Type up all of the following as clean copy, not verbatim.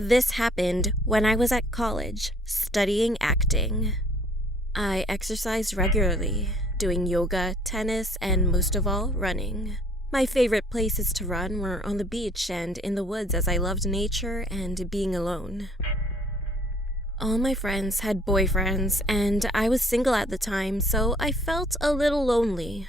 This happened when I was at college, studying acting. I exercised regularly, doing yoga, tennis, and most of all, running. My favorite places to run were on the beach and in the woods as I loved nature and being alone. All my friends had boyfriends, and I was single at the time, so I felt a little lonely.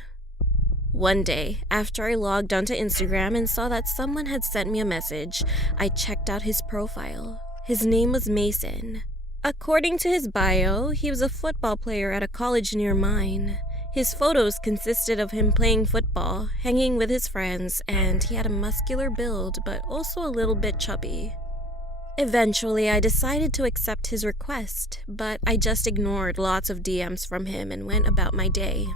One day, after I logged onto Instagram and saw that someone had sent me a message, I checked out his profile. His name was Mason. According to his bio, he was a football player at a college near mine. His photos consisted of him playing football, hanging with his friends, and he had a muscular build but also a little bit chubby. Eventually, I decided to accept his request, but I just ignored lots of DMs from him and went about my day.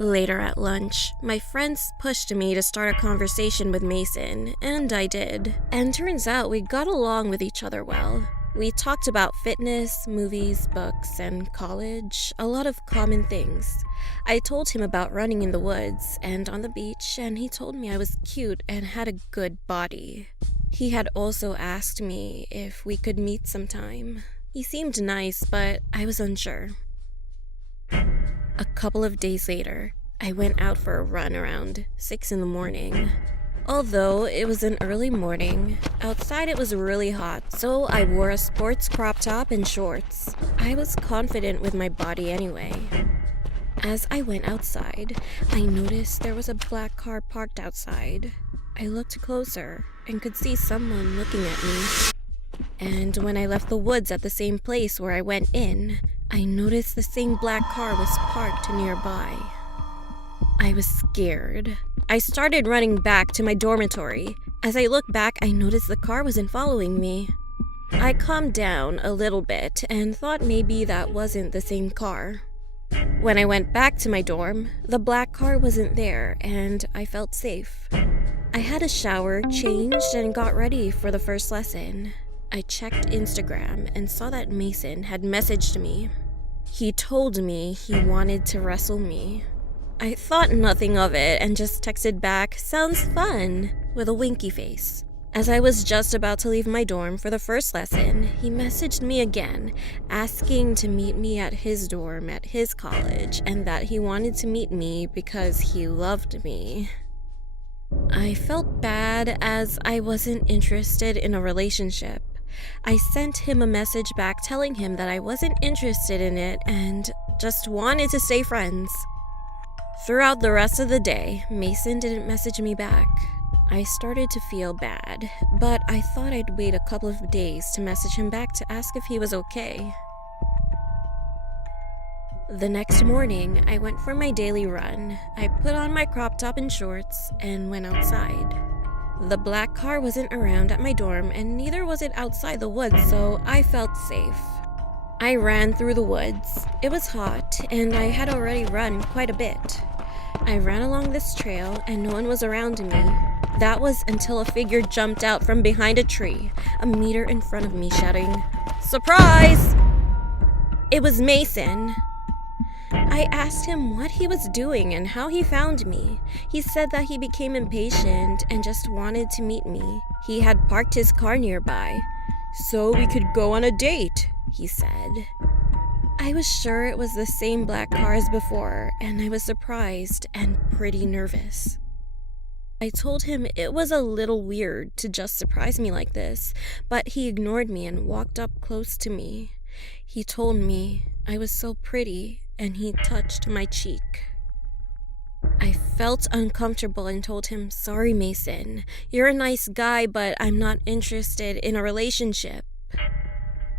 Later at lunch, my friends pushed me to start a conversation with Mason, and I did. And turns out we got along with each other well. We talked about fitness, movies, books, and college, a lot of common things. I told him about running in the woods and on the beach, and he told me I was cute and had a good body. He had also asked me if we could meet sometime. He seemed nice, but I was unsure. A couple of days later, I went out for a run around 6 in the morning. Although it was an early morning, outside it was really hot, so I wore a sports crop top and shorts. I was confident with my body anyway. As I went outside, I noticed there was a black car parked outside. I looked closer and could see someone looking at me. And when I left the woods at the same place where I went in, I noticed the same black car was parked nearby. I was scared. I started running back to my dormitory. As I looked back, I noticed the car wasn't following me. I calmed down a little bit and thought maybe that wasn't the same car. When I went back to my dorm, the black car wasn't there and I felt safe. I had a shower, changed, and got ready for the first lesson. I checked Instagram and saw that Mason had messaged me. He told me he wanted to wrestle me. I thought nothing of it and just texted back, "Sounds fun," with a winky face. As I was just about to leave my dorm for the first lesson, he messaged me again, asking to meet me at his dorm at his college and that he wanted to meet me because he loved me. I felt bad as I wasn't interested in a relationship. I sent him a message back telling him that I wasn't interested in it and just wanted to stay friends. Throughout the rest of the day, Mason didn't message me back. I started to feel bad, but I thought I'd wait a couple of days to message him back to ask if he was okay. The next morning, I went for my daily run. I put on my crop top and shorts and went outside. The black car wasn't around at my dorm and neither was it outside the woods, so I felt safe. I ran through the woods. It was hot and I had already run quite a bit. I ran along this trail and no one was around me. That was until a figure jumped out from behind a tree, a meter in front of me, shouting, "Surprise!" It was Mason. I asked him what he was doing and how he found me. He said that he became impatient and just wanted to meet me. He had parked his car nearby. "So we could go on a date," he said. I was sure it was the same black car as before, and I was surprised and pretty nervous. I told him it was a little weird to just surprise me like this, but he ignored me and walked up close to me. He told me I was so pretty, and he touched my cheek. I felt uncomfortable and told him, "Sorry, Mason. You're a nice guy, but I'm not interested in a relationship."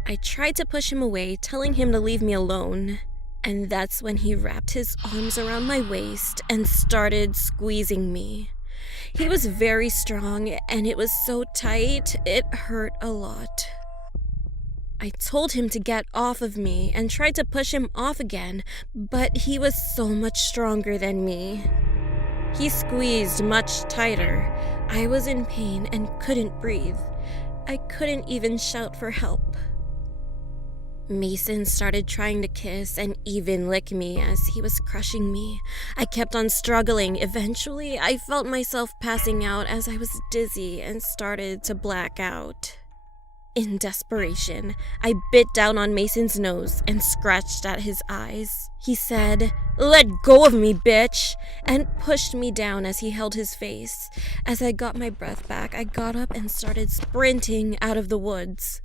I tried to push him away, telling him to leave me alone. And that's when he wrapped his arms around my waist and started squeezing me. He was very strong, and it was so tight, it hurt a lot. I told him to get off of me and tried to push him off again, but he was so much stronger than me. He squeezed much tighter. I was in pain and couldn't breathe. I couldn't even shout for help. Mason started trying to kiss and even lick me as he was crushing me. I kept on struggling. Eventually, I felt myself passing out as I was dizzy and started to black out. In desperation, I bit down on Mason's nose and scratched at his eyes. He said, "Let go of me, bitch," and pushed me down as he held his face. As I got my breath back, I got up and started sprinting out of the woods.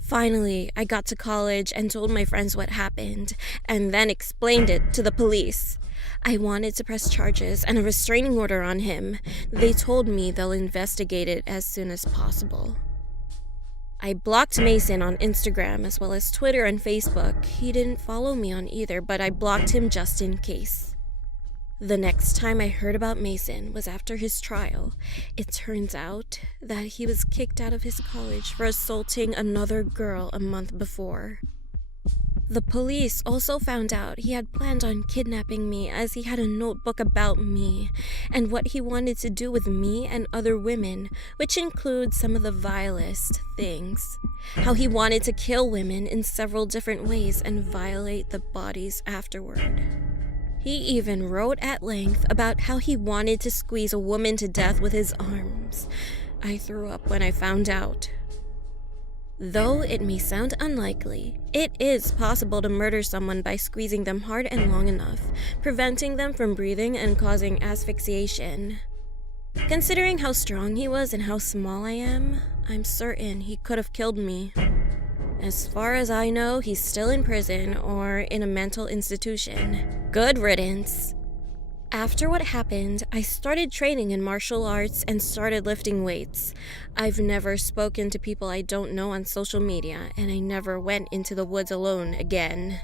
Finally, I got to college and told my friends what happened, and then explained it to the police. I wanted to press charges and a restraining order on him. They told me they'll investigate it as soon as possible. I blocked Mason on Instagram as well as Twitter and Facebook. He didn't follow me on either, but I blocked him just in case. The next time I heard about Mason was after his trial. It turns out that he was kicked out of his college for assaulting another girl a month before. The police also found out he had planned on kidnapping me, as he had a notebook about me and what he wanted to do with me and other women, which includes some of the vilest things. How he wanted to kill women in several different ways and violate the bodies afterward. He even wrote at length about how he wanted to squeeze a woman to death with his arms. I threw up when I found out. Though it may sound unlikely, it is possible to murder someone by squeezing them hard and long enough, preventing them from breathing and causing asphyxiation. Considering how strong he was and how small I am, I'm certain he could have killed me. As far as I know, he's still in prison or in a mental institution. Good riddance. After what happened, I started training in martial arts and started lifting weights. I've never spoken to people I don't know on social media, and I never went into the woods alone again.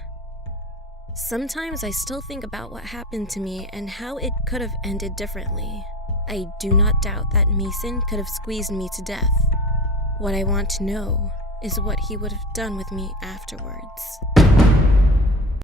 Sometimes I still think about what happened to me and how it could have ended differently. I do not doubt that Mason could have squeezed me to death. What I want to know is what he would have done with me afterwards.